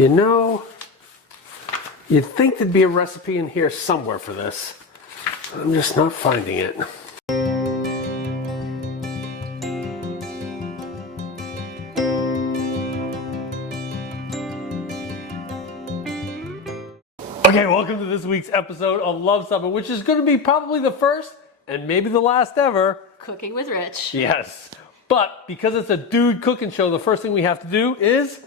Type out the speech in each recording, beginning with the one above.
You know, you'd think there'd be a recipe in here somewhere for this. I'm just not finding it. Okay, welcome to this week's episode of Luv Subbin, which is going to be probably the first and maybe the last ever Cooking with Rich. Yes, but because it's a dude cooking show, the first thing we have to do is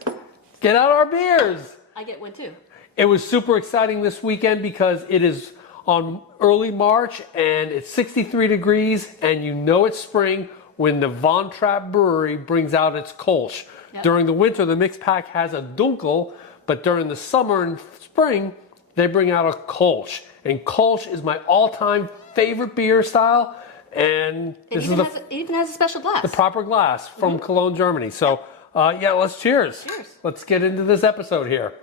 get out our beers. I get one too. It was super exciting this weekend because it is on early March and it's 63 degrees and you know it's spring when the Von Trapp Brewery brings out its Kolsch. Yep. During the winter, the mixed pack has a Dunkel, but during the summer and spring, they bring out a Kolsch. And Kolsch is my all-time favorite beer style. And this it even has a special glass. The proper glass from Cologne, Germany. So, yeah, let's cheers. Cheers. Let's get into this episode here.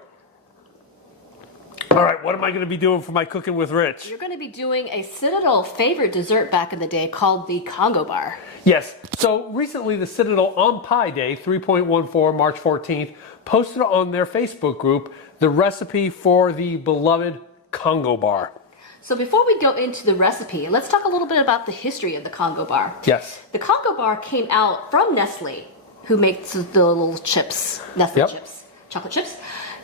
All right, what am I going to be doing for my Cooking with Rich? You're going to be doing a Citadel favorite dessert back in the day called the Congo Bar. Yes. So recently, the Citadel on Pi Day, 3.14, March 14th, posted on their Facebook group the recipe for the beloved Congo Bar. So before we go into the recipe, let's talk a little bit about the history of the Congo Bar. Yes. The Congo Bar came out from Nestle, who makes the little chips, Nestle chips, chocolate chips,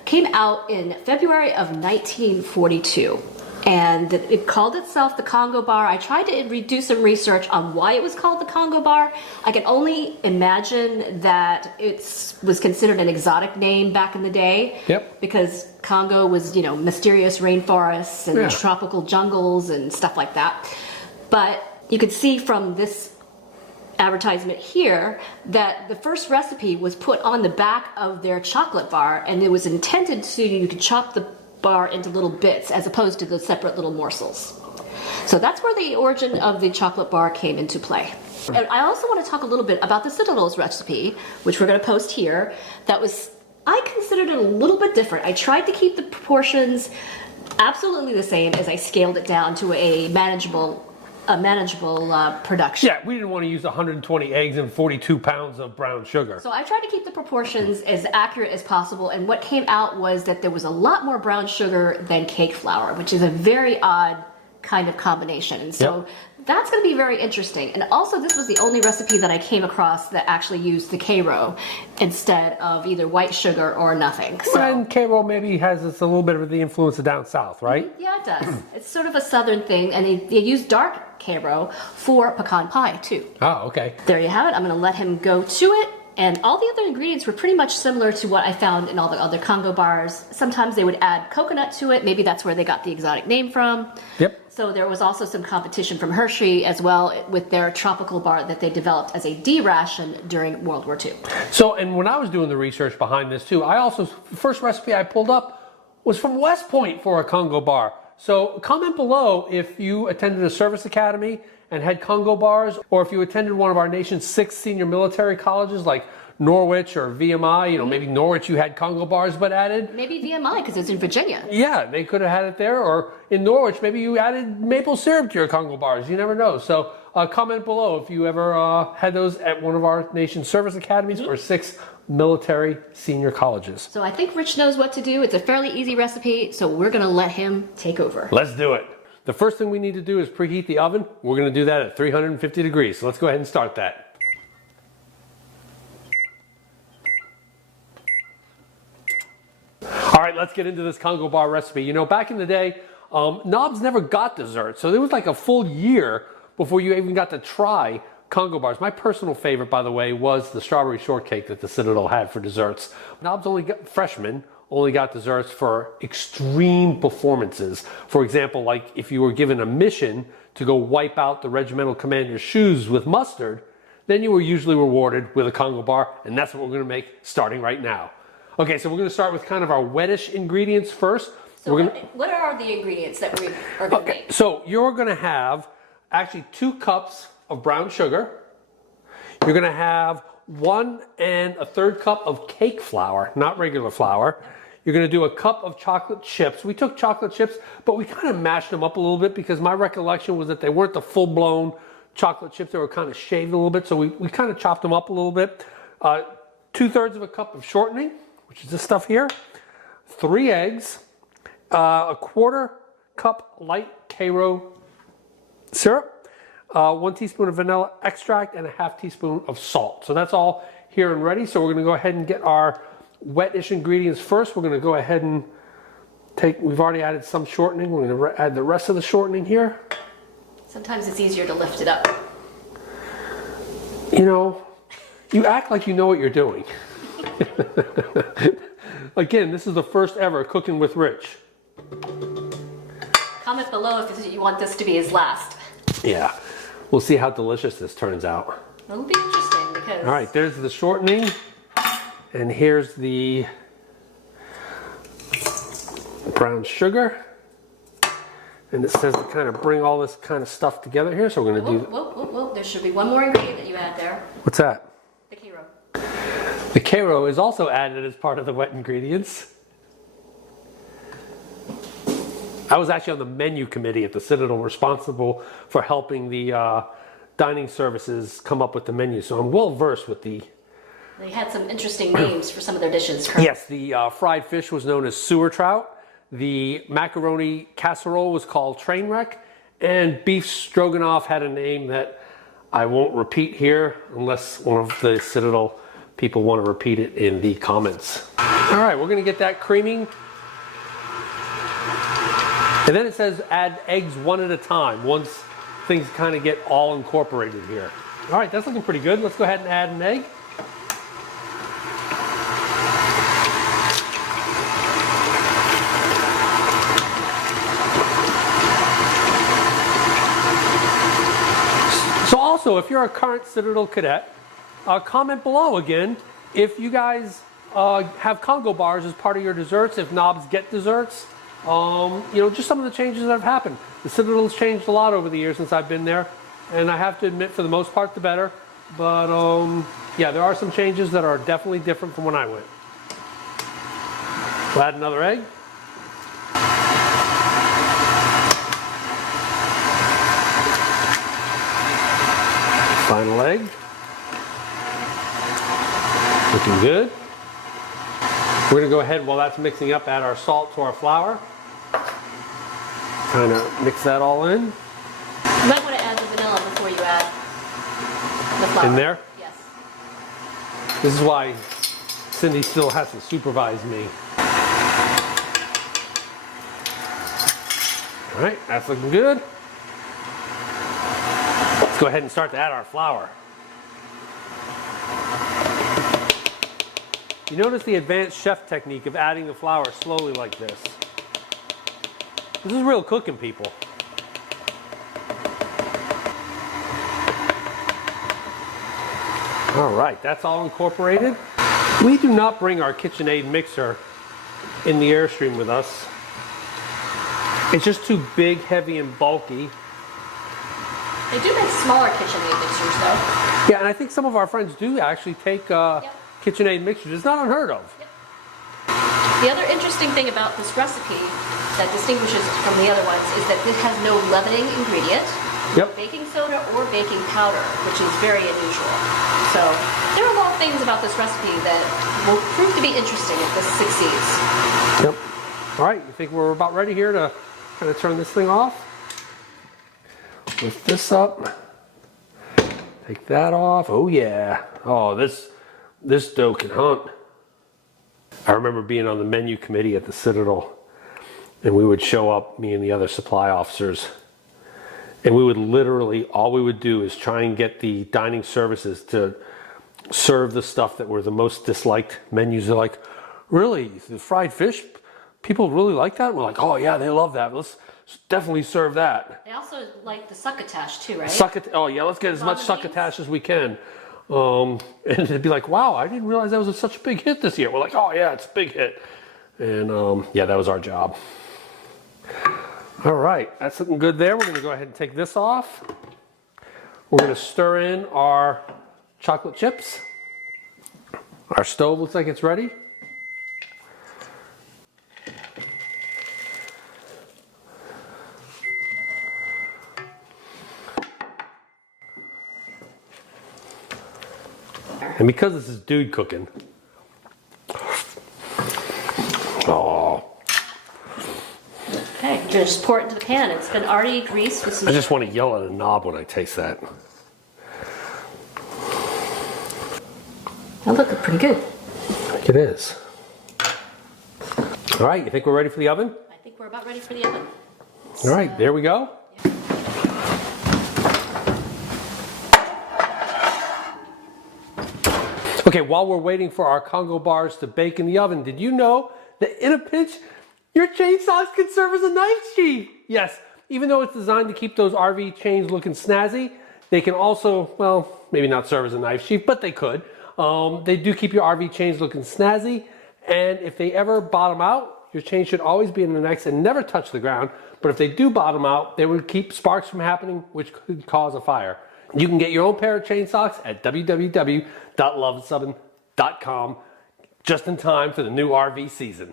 came out in February of 1942. And it called itself the Congo Bar. I tried to do some research on why it was called the Congo Bar. I can only imagine that it was considered an exotic name back in the day. Yep. Because Congo was, you know, mysterious rainforests and tropical jungles and stuff like that. But you could see from this advertisement here that the first recipe was put on the back of their chocolate bar, and it was intended so you could chop the bar into little bits as opposed to the separate little morsels. So that's where the origin of the chocolate bar came into play. And I also want to talk a little bit about the Citadel's recipe, which we're going to post here. I considered it a little bit different. I tried to keep the proportions absolutely the same as I scaled it down to a manageable production. Yeah, we didn't want to use 120 eggs and 42 pounds of brown sugar. So I tried to keep the proportions as accurate as possible, and what came out was that there was a lot more brown sugar than cake flour, which is a very odd kind of combination. And so that's going to be very interesting. And also, this was the only recipe that I came across that actually used the karo instead of either white sugar or nothing. So, and karo maybe has a little bit of the influence of down south, right? Yeah, it does. It's sort of a southern thing, and they use dark karo for pecan pie too. Oh, okay. There you have it. I'm going to let him go to it. And all the other ingredients were pretty much similar to what I found in all the other Congo bars. Sometimes they would add coconut to it. Maybe that's where they got the exotic name from. Yep. So there was also some competition from Hershey as well with their tropical bar that they developed as a D ration during World War II. So, and when I was doing the research behind this too, the first recipe I pulled up was from West Point for a Congo bar. So comment below if you attended a service academy and had Congo bars, or if you attended one of our nation's 6 senior military colleges like Norwich or VMI, you know, maybe Norwich you had Congo bars but added. Maybe VMI because it's in Virginia. Yeah, they could have had it there, or in Norwich maybe you added maple syrup to your Congo bars. You never know. So comment below if you ever had those at one of our nation's service academies or 6 military senior colleges. So I think Rich knows what to do. It's a fairly easy recipe, so we're going to let him take over. Let's do it. The first thing we need to do is preheat the oven. We're going to do that at 350 degrees. So let's go ahead and start that. All right, let's get into this Congo Bar recipe. You know, back in the day, Knobs never got dessert. So there was like a full year before you even got to try Congo Bars. My personal favorite, by the way, was the strawberry shortcake that the Citadel had for desserts. Knobs freshmen only got desserts for extreme performances. For example, like if you were given a mission to go wipe out the regimental commander's shoes with mustard, then you were usually rewarded with a Congo Bar, and that's what we're going to make starting right now. Okay, so we're going to start with kind of our wettish ingredients first. So what are the ingredients that we are going to make? So you're going to have actually 2 cups of brown sugar. You're going to have 1 1/3 cup of cake flour, not regular flour. You're going to do a cup of chocolate chips. We took chocolate chips, but we kind of mashed them up a little bit because my recollection was that they weren't the full-blown chocolate chips. They were kind of shaved a little bit, so we kind of chopped them up a little bit. 2/3 of a cup of shortening, which is this stuff here. 3 eggs, a 1/4 cup light karo syrup, 1 teaspoon of vanilla extract, and a 1/2 teaspoon of salt. So that's all here and ready. So we're going to go ahead and get our wet-ish ingredients first. We're going to go ahead and we've already added some shortening. We're going to add the rest of the shortening here. Sometimes it's easier to lift it up. You know, you act like you know what you're doing. Again, this is the first ever Cooking with Rich. Comment below if you want this to be his last. Yeah, we'll see how delicious this turns out. It'll be interesting because... All right, there's the shortening, and here's the brown sugar. And it says to kind of bring all this kind of stuff together here, so we're going to do... Whoa. There should be one more ingredient that you add there. What's that? The karo. The karo is also added as part of the wet ingredients. I was actually on the menu committee at the Citadel responsible for helping the dining services come up with the menu, so I'm well versed with the... They had some interesting names for some of their dishes, correct? Yes, the fried fish was known as sewer trout. The macaroni casserole was called Trainwreck, and beef stroganoff had a name that I won't repeat here unless one of the Citadel people want to repeat it in the comments. All right, we're going to get that creaming. And then it says add eggs 1 at a time once things kind of get all incorporated here. All right, that's looking pretty good. Let's go ahead and add an egg. So if you're a current Citadel cadet, comment below again if you guys have Congo bars as part of your desserts, if knobs get desserts, you know, just some of the changes that have happened. The Citadel's changed a lot over the years since I've been there, and I have to admit, for the most part, the better. But yeah, there are some changes that are definitely different from when I went. We'll add another egg. Final egg. Looking good. We're going to go ahead, while that's mixing up, add our salt to our flour. Kind of mix that all in. You might want to add the vanilla before you add the flour. In there? Yes. This is why Cindy still has to supervise me. All right, that's looking good. Let's go ahead and start to add our flour. You notice the advanced chef technique of adding the flour slowly like this. This is real cooking, people. All right, that's all incorporated. We do not bring our KitchenAid mixer in the Airstream with us. It's just too big, heavy, and bulky. They do make smaller KitchenAid mixers, though. Yeah, and I think some of our friends do actually take KitchenAid mixers. It's not unheard of. Yep. The other interesting thing about this recipe that distinguishes it from the other ones is that this has no leavening ingredient, baking soda or baking powder, which is very unusual. So there are a lot of things about this recipe that will prove to be interesting if this succeeds. Yep. All right, you think we're about ready here to kind of turn this thing off? Lift this up. Take that off. Oh yeah. Oh, this dough can hunt. I remember being on the menu committee at the Citadel, and we would show up, me and the other supply officers, and we would literally, all we would do is try and get the dining services to serve the stuff that were the most disliked menus. They're like, really, the fried fish? People really like that? And we're like, oh yeah, they love that. Let's definitely serve that. They also like the succotash too, right? Oh yeah, let's get as much succotash as we can. And it'd be like, wow, I didn't realize that was such a big hit this year. We're like, oh yeah, it's a big hit. And yeah, that was our job. All right, that's looking good there. We're gonna go ahead and take this off. We're gonna stir in our chocolate chips. Our stove looks like it's ready. And because this is dude cooking, oh, just pour it into the pan. It's been already greased with some. I just want to yell at a knob when I taste that. That looked pretty good. I think it is. All right, you think we're ready for the oven? I think we're about ready for the oven. All right, there we go. Okay, while we're waiting for our Congo bars to bake in the oven, did you know that in a pinch, your chainsaws can serve as a knife sheath? Yes, even though it's designed to keep those RV chains looking snazzy, they can also, well, maybe not serve as a knife sheath, but they could. They do keep your RV chains looking snazzy, and if they ever bottom out, your chain should always be in the next and never touch the ground. But if they do bottom out, they will keep sparks from happening, which could cause a fire. You can get your own pair of chain socks at www.luvsubbin.com just in time for the new RV season.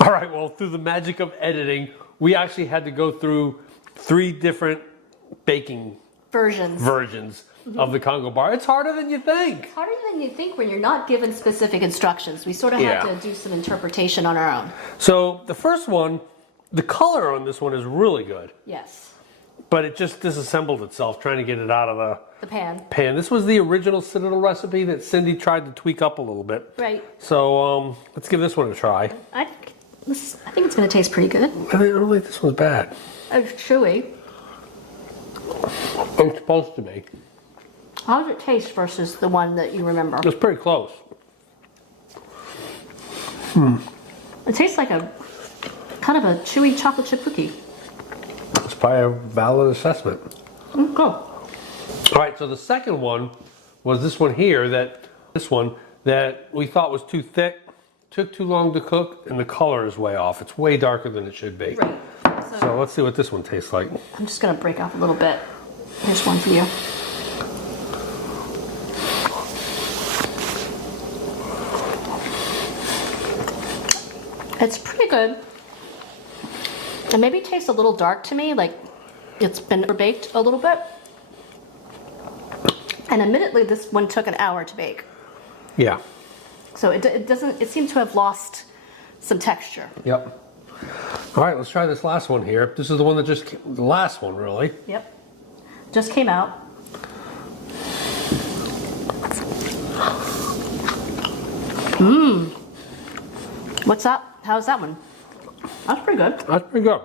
All right, well, through the magic of editing, we actually had to go through 3 different baking versions of the Congo bar. It's harder than you think. It's harder than you think when you're not given specific instructions. We sort of have to do some interpretation on our own. So the first one, the color on this one is really good. Yes. But it just disassembled itself trying to get it out of the pan. This was the original Citadel recipe that Cindy tried to tweak up a little bit. Right. So let's give this one a try. I think it's going to taste pretty good. I don't think this one's bad. It's chewy. It's supposed to be. How does it taste versus the one that you remember? It's pretty close. It tastes like a kind of a chewy chocolate chip cookie. It's probably a valid assessment. Cool. All right, so the second one was this one here, that we thought was too thick, took too long to cook, and the color is way off. It's way darker than it should be. Right. So let's see what this one tastes like. I'm just going to break off a little bit. Here's one for you. It's pretty good. It maybe tastes a little dark to me, like it's been baked a little bit. And admittedly, this one took an hour to bake. Yeah. So it seems to have lost some texture. Yep. All right, let's try this last one here. This is the one that the last one really. Yep. Just came out. What's that? How's that one? That's pretty good. That's pretty good.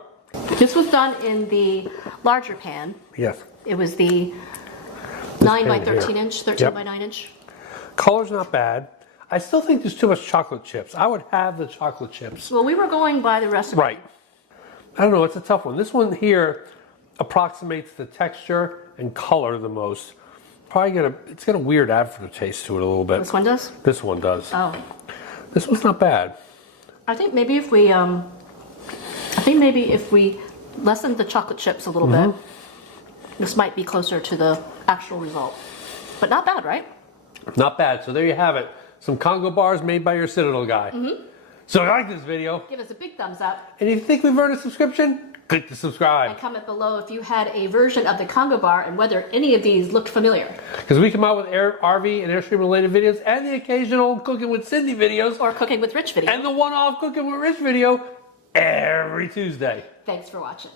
This was done in the larger pan. Yes. It was the 9 by 13 here. inch, 13 by 9 inch. Color's not bad. I still think there's too much chocolate chips. I would have the chocolate chips. Well, we were going by the recipe. Right. I don't know, it's a tough one. This one here approximates the texture and color the most. It's got a weird aftertaste to it a little bit. This one does? This one does. Oh. This one's not bad. I think maybe if we lessened the chocolate chips a little bit, this might be closer to the actual result. But not bad, right? Not bad. So there you have it. Some Congo bars made by your Citadel guy. So if you like this video, give us a big thumbs up. And if you think we've earned a subscription, click the subscribe. And comment below if you had a version of the Congo bar and whether any of these looked familiar. Because we come out with RV and Airstream related videos and the occasional Cooking with Cindy videos. Or Cooking with Rich video. And the one-off Cooking with Rich video every Tuesday. Thanks for watching.